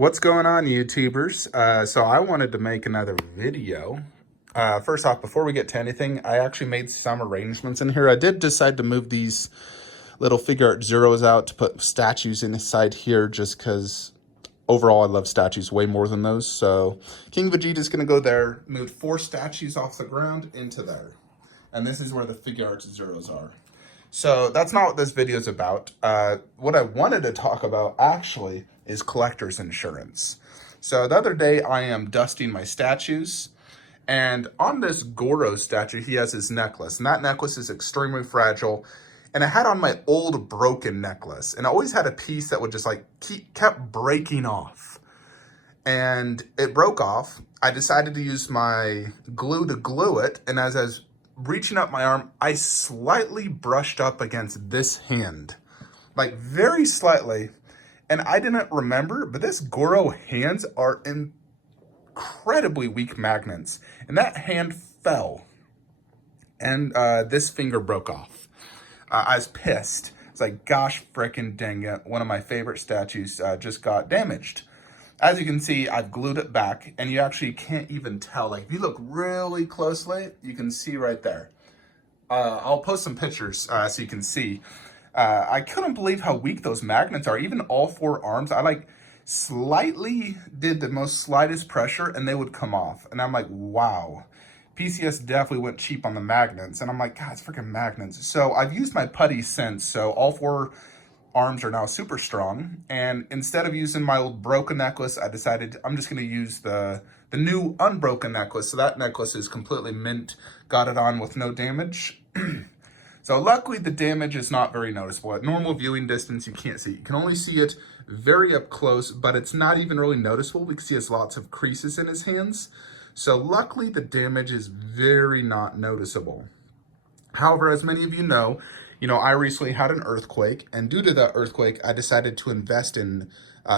What's going on, YouTubers? So I wanted to make another video. First off, before we get to anything, I actually made some arrangements in here. I did decide to move these little figure art zeros out to put statues inside here just because overall I love statues way more than those. So King Vegeta's going to go there, moved 4 statues off the ground into there. And this is where the figure art zeros are. So that's not what this video is about. What I wanted to talk about actually is collector's insurance. So the other day I am dusting my statues, and on this Goro statue, he has his necklace, and that necklace is extremely fragile. And I had on my old broken necklace, and I always had a piece that would just like kept breaking off. And it broke off. I decided to use my glue to glue it, and as I was reaching up my arm, I slightly brushed up against this hand, like very slightly. And I didn't remember, but this Goro hands are incredibly weak magnets. And that hand fell, and this finger broke off. I was pissed. It's like, gosh frickin' dang it, one of my favorite statues just got damaged. As you can see, I've glued it back, and you actually can't even tell. Like, if you look really closely, you can see right there. I'll post some pictures so you can see. I couldn't believe how weak those magnets are. Even all 4 arms, I like slightly did the most slightest pressure and they would come off. And I'm like, wow. PCS definitely went cheap on the magnets. And I'm like, God, it's freaking magnets. So I've used my putty since. So all 4 arms are now super strong. And instead of using my old broken necklace, I decided I'm just going to use the new unbroken necklace. So that necklace is completely mint. Got it on with no damage. So luckily the damage is not very noticeable. At normal viewing distance, you can't see it. You can only see it very up close, but it's not even really noticeable because he has lots of creases in his hands. So luckily the damage is very not noticeable. However, as many of you know, I recently had an earthquake, and due to that earthquake, I decided to invest in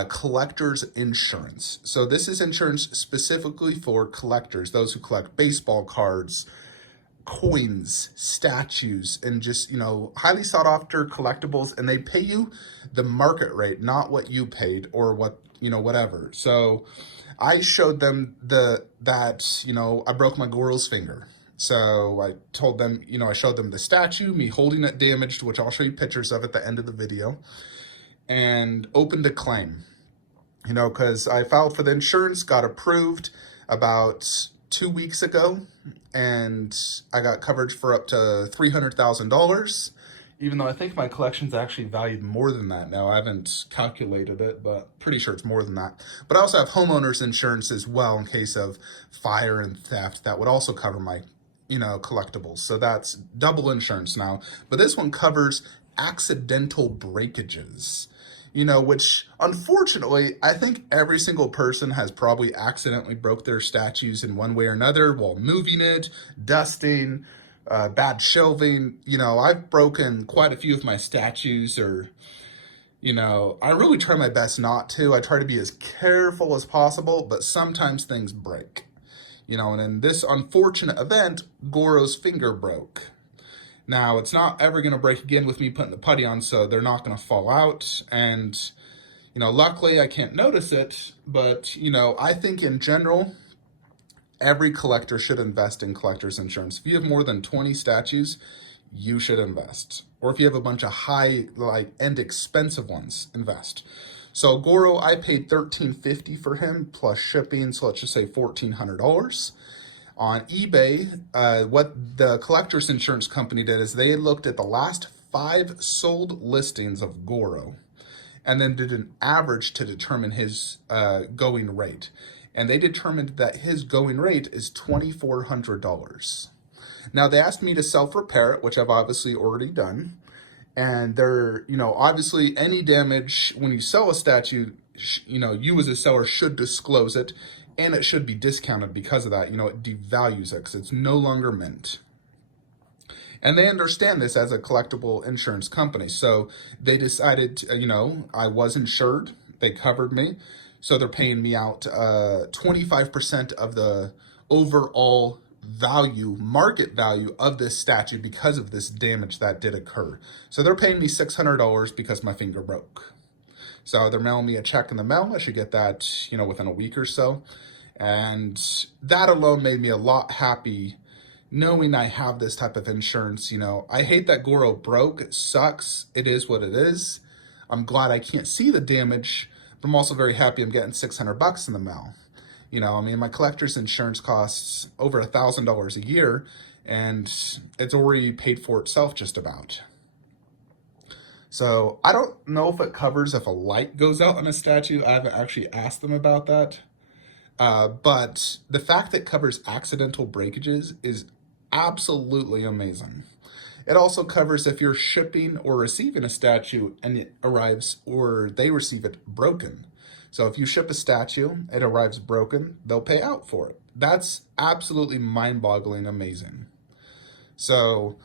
collector's insurance. So this is insurance specifically for collectors, those who collect baseball cards, coins, statues, and just, highly sought after collectibles, and they pay you the market rate, not what you paid or what, whatever. So I showed them I broke my Goro's finger. So I told them, I showed them the statue, me holding it damaged, which I'll show you pictures of at the end of the video, and opened a claim, because I filed for the insurance, got approved about 2 weeks ago, and I got coverage for up to $300,000, even though I think my collection's actually valued more than that now. I haven't calculated it, but pretty sure it's more than that. But I also have homeowner's insurance as well in case of fire and theft. That would also cover my, collectibles. So that's double insurance now. But this one covers accidental breakages, which unfortunately, I think every single person has probably accidentally broke their statues in one way or another while moving it, dusting, bad shelving. I've broken quite a few of my statues, or, I really try my best not to. I try to be as careful as possible, but sometimes things break, and in this unfortunate event, Goro's finger broke. Now, it's not ever going to break again with me putting the putty on, so they're not going to fall out. And, luckily I can't notice it, but, I think in general, every collector should invest in collector's insurance. If you have more than 20 statues, you should invest. Or if you have a bunch of high, end expensive ones, invest. So Goro, I paid $1,350 for him plus shipping, so let's just say $1,400. On eBay, what the collector's insurance company did is they looked at the last 5 sold listings of Goro and then did an average to determine his going rate. And they determined that his going rate is $2,400. Now, they asked me to self-repair it, which I've obviously already done. And they're, obviously any damage when you sell a statue, you as a seller should disclose it, and it should be discounted because of that. It devalues it because it's no longer mint. And they understand this as a collectible insurance company. So they decided, I was insured. They covered me. So they're paying me out 25% of the overall market value of this statue because of this damage that did occur. So they're paying me $600 because my finger broke. So they're mailing me a check in the mail. I should get that, within a week or so. And that alone made me a lot happy knowing I have this type of insurance. I hate that Goro broke. It sucks. It is what it is. I'm glad I can't see the damage, but I'm also very happy I'm getting $600 in the mail. My collector's insurance costs over $1,000 a year, and it's already paid for itself just about. So I don't know if it covers if a light goes out on a statue. I haven't actually asked them about that. But the fact that it covers accidental breakages is absolutely amazing. It also covers if you're shipping or receiving a statue and it arrives or they receive it broken. So if you ship a statue, it arrives broken, they'll pay out for it. That's absolutely mind-boggling amazing. So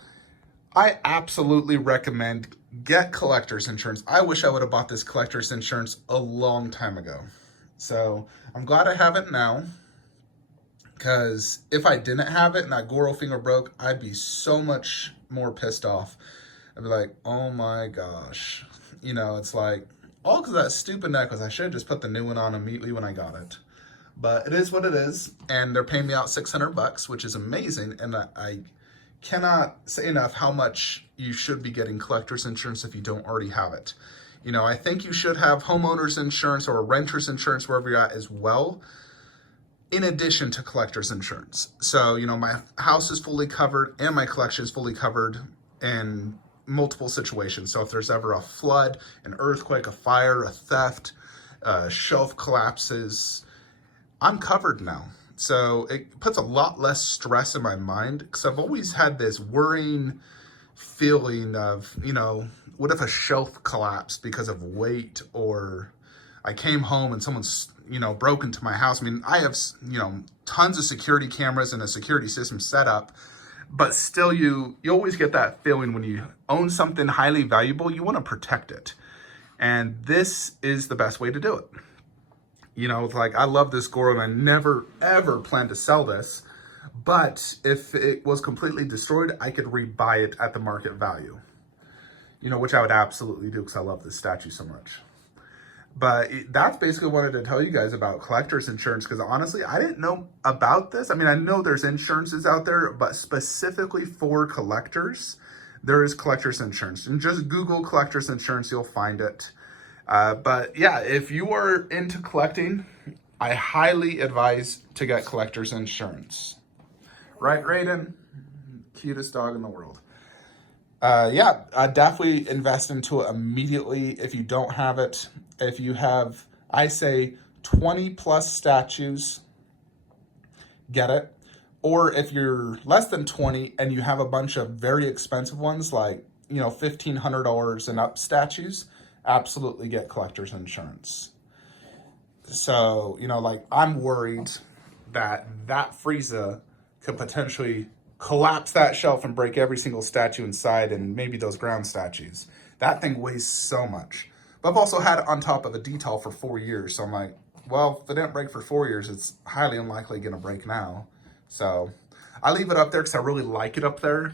I absolutely recommend get collector's insurance. I wish I would have bought this collector's insurance a long time ago. So I'm glad I have it now, because if I didn't have it and that Goro finger broke, I'd be so much more pissed off. I'd be like, oh my gosh. It's like, all because of that stupid necklace. I should have just put the new one on immediately when I got it. But it is what it is, and they're paying me out $600, which is amazing, and I cannot say enough how much you should be getting collector's insurance if you don't already have it. I think you should have homeowner's insurance or renter's insurance wherever you're at as well, in addition to collector's insurance. So, my house is fully covered and my collection is fully covered in multiple situations. So if there's ever a flood, an earthquake, a fire, a theft, shelf collapses, I'm covered now. So it puts a lot less stress in my mind, because I've always had this worrying feeling of, what if a shelf collapsed because of weight, or I came home and someone's, broke into my house. I have, tons of security cameras and a security system set up, but still you always get that feeling when you own something highly valuable, you want to protect it. And this is the best way to do it. It's like, I love this Goro and I never, ever plan to sell this. But if it was completely destroyed, I could rebuy it at the market value. Which I would absolutely do, because I love this statue so much. But that's basically what I wanted to tell you guys about collector's insurance, because honestly, I didn't know about this. I know there's insurances out there, but specifically for collectors, there is collector's insurance. And just Google collector's insurance, you'll find it. But yeah, if you are into collecting, I highly advise to get collector's insurance. Right, Raiden? Cutest dog in the world. Yeah, definitely invest into it immediately if you don't have it. If you have, I say 20 plus statues, get it. Or if you're less than 20 and you have a bunch of very expensive ones, like, $1,500 and up statues, absolutely get collector's insurance. So, I'm worried that Frieza could potentially collapse that shelf and break every single statue inside, and maybe those ground statues. That thing weighs so much. But I've also had it on top of a detail for 4 years, so I'm like, well, if it didn't break for 4 years, it's highly unlikely going to break now. So I leave it up there because I really like it up there.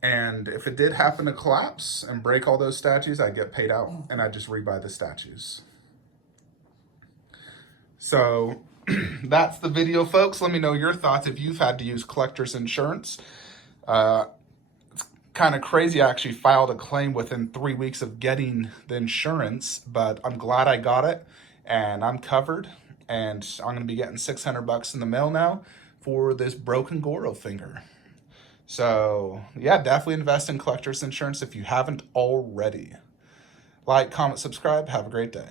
And if it did happen to collapse and break all those statues, I'd get paid out, and I'd just rebuy the statues. So that's the video, folks. Let me know your thoughts if you've had to use collector's insurance. It's kind of crazy. I actually filed a claim within 3 weeks of getting the insurance, but I'm glad I got it, and I'm covered, and I'm going to be getting $600 in the mail now for this broken Goro finger. So yeah, definitely invest in collector's insurance if you haven't already. Like, comment, subscribe. Have a great day.